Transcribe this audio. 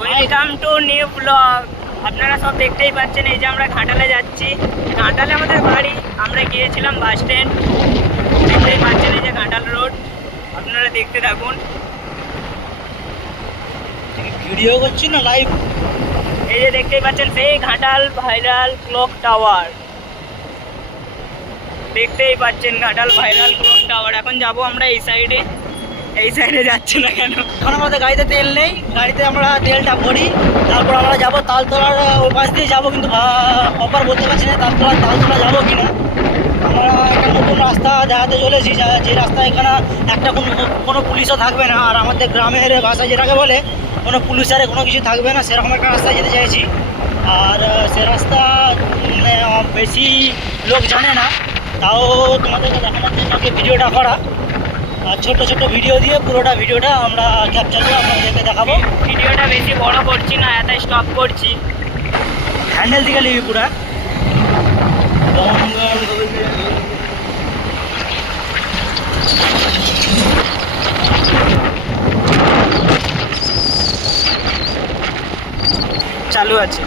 Welcome to new blog. আপনারা সব দেখতেই পাচ্ছেন, এই যে আমরা ঘাটালে যাচ্ছি। ঘাটালে আমাদের বাড়ি। আমরা গিয়েছিলাম বাস স্ট্যান্ড। দেখতেই পাচ্ছেন এই যে ঘাটাল রোড। আপনারা দেখতে থাকুন। ভিডিও করছি না লাইভ। এই যে দেখতেই পাচ্ছেন সেই ঘাটাল ভাইরাল ক্লক টাওয়ার। দেখতেই পাচ্ছেন ঘাটাল ভাইরাল ক্লক টাওয়ার। এখন যাব আমরা এই সাইডে যাচ্ছি না কেন? এখন আমাদের গাড়িতে তেল নেই, গাড়িতে আমরা তেলটা ভরি, তারপর আমরা যাবো তালতলার ওই পাশ দিয়ে যাবো, কিন্তু অপার বলতে পারছি না তালতলা যাবো কিনা। আমরা একটা নতুন রাস্তা দেখাতে চলেছি, যে রাস্তা এখানে একটা কোনো পুলিশও থাকবে না, আর আমাদের গ্রামের ভাষা যেটাকে বলে কোনো পুলিশ আরে কোনো কিছু থাকবে না, সেরকম একটা রাস্তায় যেতে চাইছি। আর সে রাস্তা বেশি লোক জানে না, তাও তোমাদেরকে দেখানোর জন্য ভিডিওটা করা। আর ছোট ছোট ভিডিও দিয়ে পুরোটা ভিডিওটা আমরা ক্যাপচার করে আপনাদেরকে দেখাবো। ভিডিওটা বেশি বড় করছি না, এটাই স্টপ করছি। হ্যান্ডেল দিকে নিবি পুরা। চালু আছে।